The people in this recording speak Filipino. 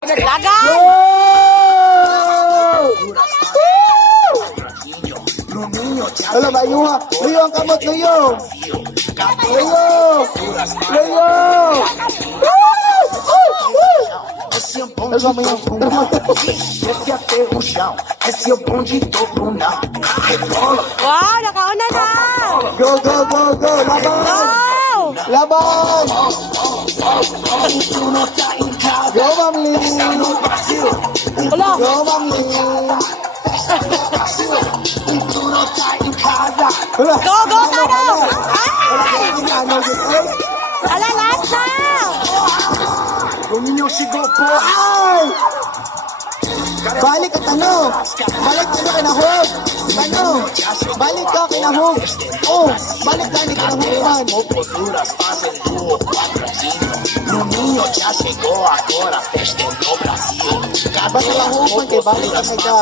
Lagan! Wala ba yung ha? Luyo ang kamot, luyo! Luyo! Luyo! Esse é aterro o chão, esse é o bonde todo não. Rebola, Wow, nakauna na! Go, go, go, go! Laban! Wow! Laban! tu não tá em casa, Go, Ma'am Lee! no Brasil. Wala! Go, Ma'am Lee! Tu não tá em casa, Wala! Go, go, Tano! Wala ka na ano dito. Ala, last na! o menino chegou por Ay! Balik ka tano! Balik ka na kinahog! Tano! Balik ka kinahog! Oh! Balik ka ni kinahugan! posturas fazendo o quadradinho. O menino já chegou agora, a festa é no Brasil. Basta lang human kay balik ka na ka!